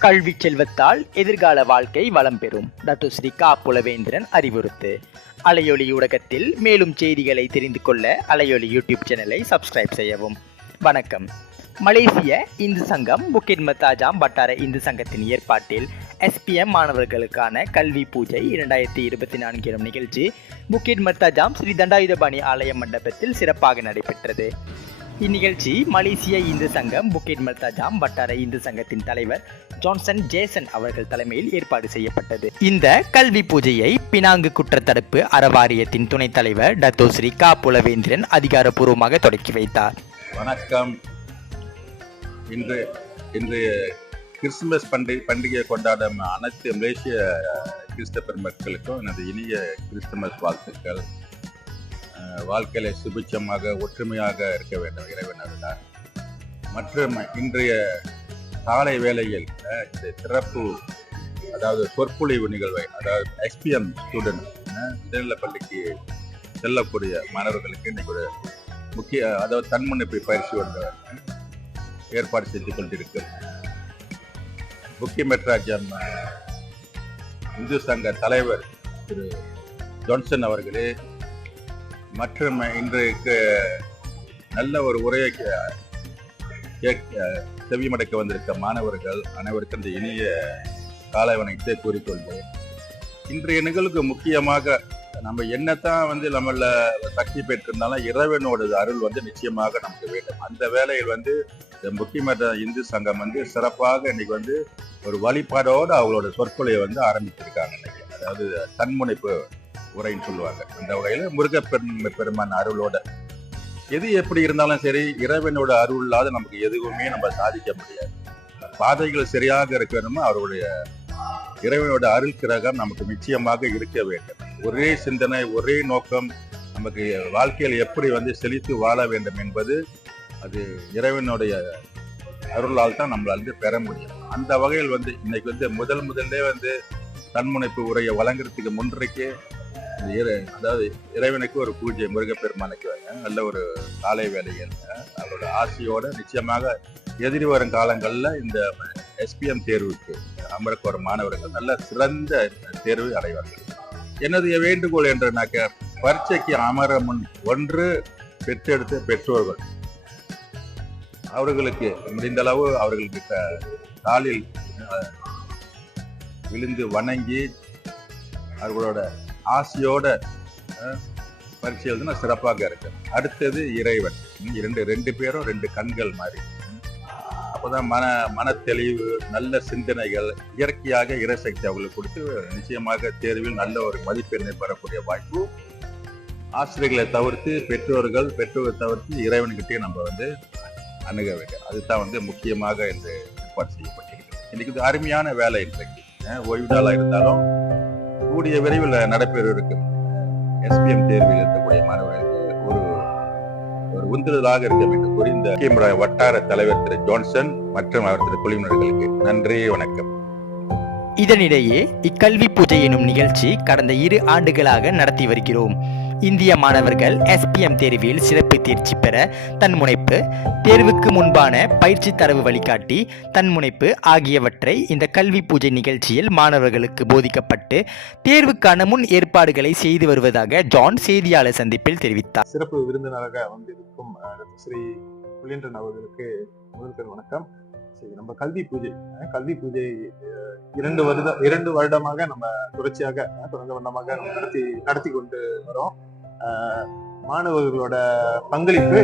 கல்வி செல்வத்தால் எதிர்கால வாழ்க்கை வளம் பெறும் டாக்டர் ஸ்ரீ கா. புலவேந்திரன் அறிவுறுத்து. அலையொலி ஊடகத்தில் மேலும் செய்திகளை தெரிந்து கொள்ள அலையொலி யூடியூப் சேனலை சப்ஸ்கிரைப் செய்யவும். வணக்கம். மலேசிய இந்து சங்கம் புக்கிட் மத்தாஜாம் வட்டார இந்து சங்கத்தின் ஏற்பாட்டில் எஸ்பிஎம் மாணவர்களுக்கான கல்வி பூஜை இரண்டாயிரத்தி இருபத்தி நான்கு எனும் நிகழ்ச்சி புக்கிட் மத்தாஜாம் ஸ்ரீ தண்டாயுதபாணி ஆலய மண்டபத்தில் சிறப்பாக நடைபெற்றது. இந்நிகழ்ச்சி மலேசிய இந்து சங்கம் புக்கிட் மர்தாஜாம் வட்டார இந்து சங்கத்தின் தலைவர் ஜான்சன் ஜேசன் அவர்கள் தலைமையில் ஏற்பாடு செய்யப்பட்டது. இந்த கல்வி பூஜையை பினாங்கு குற்றத்தடுப்பு அறவாரியத்தின் துணைத் தலைவர் டத்தோ ஸ்ரீ கா. புலவேந்திரன் அதிகாரப்பூர்வமாக தொடக்கி வைத்தார். வணக்கம். இன்று இன்று கிறிஸ்துமஸ் பண்டிகை பண்டிகையை கொண்டாடும் அனைத்து மலேசிய கிறிஸ்தவ பெருமக்களுக்கும் எனது இனிய கிறிஸ்துமஸ் வாழ்த்துக்கள். வாழ்க்கையில சுபிச்சமாக ஒற்றுமையாக இருக்க வேண்டும் இறைவனர்களால் மற்றும் இன்றைய காலை வேளையில் இந்த சிறப்பு அதாவது சொற்பொழிவு நிகழ்வை அதாவது எஸ்பிஎம் ஸ்டூடெண்ட் இடைநிலை பள்ளிக்கு செல்லக்கூடிய மாணவர்களுக்கு இன்னைக்கு ஒரு முக்கிய அதாவது தன்முனைப்பு பயிற்சி ஒன்று ஏற்பாடு செய்து கொண்டிருக்கு. புக்கி மெட்ராஜம் இந்து சங்க தலைவர் திரு ஜான்சன் அவர்களே மற்றும் இன்றைக்கு நல்ல ஒரு உரையை கே- செவிமடைக்க வந்திருக்க மாணவர்கள் அனைவருக்கும் இந்த இனிய காலை வணக்கத்தை கூறிக்கொள்கிறேன். இன்றைய நிகழ்வுக்கு முக்கியமாக நம்ம என்னத்தான் வந்து நம்மள சக்தி பெற்றிருந்தாலும் இறைவனோட அருள் வந்து நிச்சயமாக நமக்கு வேண்டும். அந்த வேலையில் வந்து இந்த முக்கியமற்ற இந்து சங்கம் வந்து சிறப்பாக இன்னைக்கு வந்து ஒரு வழிபாடோடு அவங்களோட சொற்கொலையை வந்து ஆரம்பிச்சிருக்காங்க இன்னைக்கு. அதாவது தன்முனைப்பு உரைன்னு சொல்லுவாங்க. அந்த வகையில முருகப்பெரும் பெருமான் அருளோட. எது எப்படி இருந்தாலும் சரி இறைவனோட அருள் இல்லாத நமக்கு எதுவுமே நம்ம சாதிக்க முடியாது. பாதைகள் சரியாக இருக்கணுமோ அவருடைய இறைவனோட அருள் கிரகம் நமக்கு நிச்சயமாக இருக்க வேண்டும். ஒரே சிந்தனை ஒரே நோக்கம் நமக்கு வாழ்க்கையில் எப்படி வந்து செழித்து வாழ வேண்டும் என்பது அது இறைவனுடைய அருளால் தான் நம்மளால வந்து பெற முடியும். அந்த வகையில் வந்து இன்னைக்கு வந்து முதல் முதல்ல வந்து தன்முனைப்பு உரையை வழங்குறதுக்கு முன்றைக்கு அதாவது இறைவனுக்கு ஒரு பூஜை முருகப்பெருமானுக்கு நல்ல ஒரு காலை வேலைகள் அவரோட ஆசையோட நிச்சயமாக எதிரி வரும் காலங்களில் இந்த எஸ்பிஎம் தேர்வுக்கு அமரக்கோர மாணவர்கள் நல்ல சிறந்த தேர்வு அடைவார்கள். எனது வேண்டுகோள் என்றனாக்க பரீட்சைக்கு அமர முன் ஒன்று பெற்றெடுத்த பெற்றோர்கள். அவர்களுக்கு முடிந்த அளவு அவர்களுக்கு காலில் விழுந்து வணங்கி அவர்களோட ஆசையோட அஹ், பரீட்சை எழுதுனா சிறப்பாக இருக்கு. அடுத்தது இறைவன். இரண்டு ரெண்டு பேரும் ரெண்டு கண்கள் மாதிரி. அப்போதான் அப்பதான் மன மனத்தெளிவு நல்ல சிந்தனைகள் இயற்கையாக இறைசக்தி அவங்களுக்கு கொடுத்து நிச்சயமாக தேர்வில் நல்ல ஒரு மதிப்பெண்ணை பெறக்கூடிய வாய்ப்பு. ஆசிரியர்களை தவிர்த்து பெற்றோர்கள் பெற்றோரை தவிர்த்து இறைவன்கிட்டே நம்ம வந்து அணுக வேண்டும். அதுதான் வந்து முக்கியமாக இந்த ஏற்பாடு செய்யப்பட்டிருக்கிறது. இன்னைக்கு இது அருமையான வேலை இன்றைக்கு. ஓய்வு நாளாக இருந்தாலும் கூடிய விரைவில் நடைபெற இருக்கும் எஸ்பிஎம் தேர்வில் இருக்கக்கூடிய மாணவர்களுக்கு ஒரு ஒரு உந்துதலாக இருக்க வேண்டும் கூறி வட்டார தலைவர் திரு ஜான்சன் மற்றும் அவர் திரு குழுவினர்களுக்கு நன்றி வணக்கம். இதனிடையே இக்கல்வி பூஜை எனும் நிகழ்ச்சி கடந்த இரு ஆண்டுகளாக நடத்தி வருகிறோம். இந்திய மாணவர்கள் எஸ்பிஎம் தேர்வில் சிறப்பு தேர்ச்சி பெற தன்முனைப்பு தேர்வுக்கு முன்பான பயிற்சி தரவு வழிகாட்டி தன்முனைப்பு ஆகியவற்றை இந்த கல்வி பூஜை நிகழ்ச்சியில் மாணவர்களுக்கு போதிக்கப்பட்டு தேர்வுக்கான முன் ஏற்பாடுகளை செய்து வருவதாக ஜான் செய்தியாளர் சந்திப்பில் தெரிவித்தார். சிறப்பு விருந்தினராக வந்திருக்கும் ஸ்ரீ புலியன்றன் அவர்களுக்கு முதல்வர் வணக்கம். சரி நம்ம கல்வி பூஜை கல்வி பூஜை இரண்டு வருட இரண்டு வருடமாக நம்ம தொடர்ச்சியாக தொடர்ந்து வருடமாக நம்ம நடத்தி நடத்தி கொண்டு வரோம். மாணவர்களோட பங்களிப்பு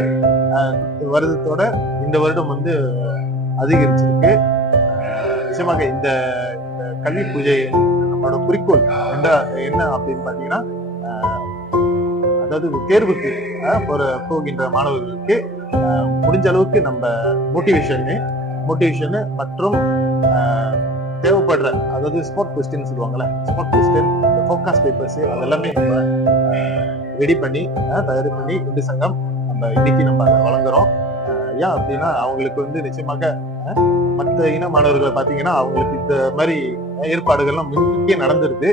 வருடத்தோட இந்த வருடம் வந்து அதிகரிச்சிருக்கு. நிச்சயமாக இந்த கல்வி பூஜை நம்மளோட குறிக்கோள் என்ன என்ன அப்படின்னு பாத்தீங்கன்னா அதாவது தேர்வுக்கு போற போகின்ற மாணவர்களுக்கு முடிஞ்ச அளவுக்கு நம்ம மோட்டிவேஷனு மோட்டிவேஷனு மற்றும் தேவைப்படுற அதாவது ஸ்போர்ட் கொஸ்டின் சொல்லுவாங்கல்ல ஸ்போர்ட் கொஸ்டின் இந்த ஃபோக்கஸ் பேப்பர்ஸ் அதெல்லாமே நம்ம ரெடி பண்ணி தயார் பண்ணி இந்து சங்கம் நம்ம இன்னைக்கு நம்ம அதை வழங்குறோம். ஏன் அப்படின்னா அவங்களுக்கு வந்து நிச்சயமாக மற்ற இன மாணவர்களை பார்த்தீங்கன்னா அவங்களுக்கு இந்த மாதிரி ஏற்பாடுகள்லாம் முன்கூட்டியே நடந்துருது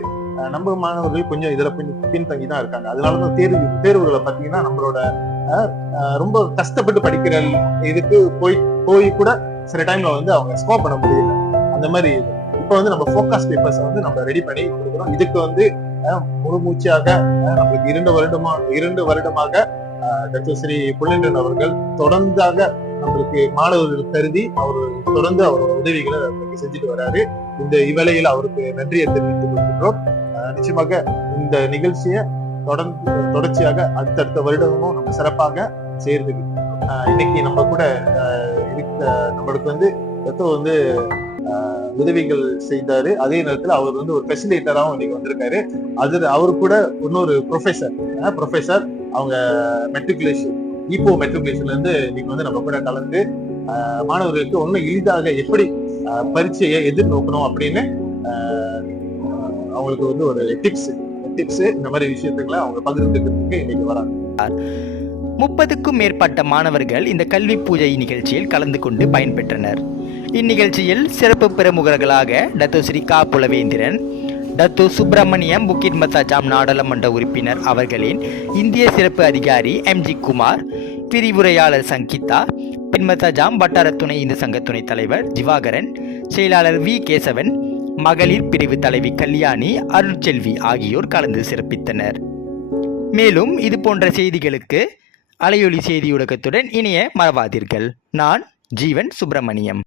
நம்ம மாணவர்கள் கொஞ்சம் இதுல பின் பின்தங்கி தான் இருக்காங்க. அதனாலதான் தேர்வு தேர்வுகளை பார்த்தீங்கன்னா நம்மளோட ரொம்ப கஷ்டப்பட்டு படிக்கிற இதுக்கு போய் போய் கூட சில டைம்ல வந்து அவங்க ஸ்கோர் பண்ண முடியல. அந்த மாதிரி இப்போ வந்து நம்ம ஃபோக்கஸ் பேப்பர்ஸ் வந்து நம்ம ரெடி பண்ணி கொடுக்குறோம். இதுக்கு வந்து முழுமூச்சியாக நம்மளுக்கு இரண்டு வருடமா இரண்டு வருடமாக டாக்டர் ஸ்ரீ புள்ளன் அவர்கள் தொடர்ந்தாக நம்மளுக்கு மாணவர்கள் கருதி அவர் தொடர்ந்து அவரோட உதவிகளை நம்மளுக்கு செஞ்சுட்டு வராரு. இந்த இவலையில் அவருக்கு நன்றியை தெரிவித்துக் கொள்கின்றோம். நிச்சயமாக இந்த நிகழ்ச்சியை தொடர்ந்து தொடர்ச்சியாக அடுத்தடுத்த வருடமும் நம்ம சிறப்பாக சேர்ந்து இன்னைக்கு நம்ம கூட இருக்க நம்மளுக்கு வந்து எத்தோ வந்து ஆஹ் உதவிகள் செய்தாரு. அதே நேரத்துல அவர் வந்து ஒரு ஃபெசிலேட்டராகவும் இன்னைக்கு வந்திருக்காரு. அது அவர் கூட இன்னொரு ப்ரொஃபசர் ப்ரொஃபசர் அவங்க மெட்ரிகுலேஷன் ஈப்போ மெட்ரிகுலேஷன்ல இருந்து இன்னைக்கு வந்து நம்ம கூட கலந்து மாணவர்களுக்கு ஒன்றும் எளிதாக எப்படி அஹ், பரீட்சையை எதிர்நோக்கணும் அப்படின்னு அவங்களுக்கு வந்து ஒரு டிப்ஸ் டிப்ஸ் இந்த மாதிரி விஷயத்துக்களை அவங்க பகிர்ந்துக்கிறதுக்கு இன்னைக்கு வராங்க. முப்பதுக்கும் மேற்பட்ட மாணவர்கள் இந்த கல்வி பூஜை நிகழ்ச்சியில் கலந்து கொண்டு பயன்பெற்றனர். இந்நிகழ்ச்சியில் சிறப்பு பிரமுகர்களாக டத்து ஸ்ரீ கா புலவேந்திரன் டத்து சுப்பிரமணியம் புக்கிட் மத்தாஜாம் நாடாளுமன்ற உறுப்பினர் அவர்களின் இந்திய சிறப்பு அதிகாரி எம். ஜி. குமார் விரிவுரையாளர் சங்கீதா பின்மத்தாஜாம் வட்டார துணை இந்து சங்க துணைத் தலைவர் திவாகரன் செயலாளர் வி. கேசவன் மகளிர் பிரிவு தலைவி கல்யாணி அருள்செல்வி ஆகியோர் கலந்து சிறப்பித்தனர். மேலும் இது போன்ற செய்திகளுக்கு அலையொலி செய்தியுடகத்துடன் இணைய மறவாதீர்கள். நான் ஜீவன் சுப்பிரமணியம்.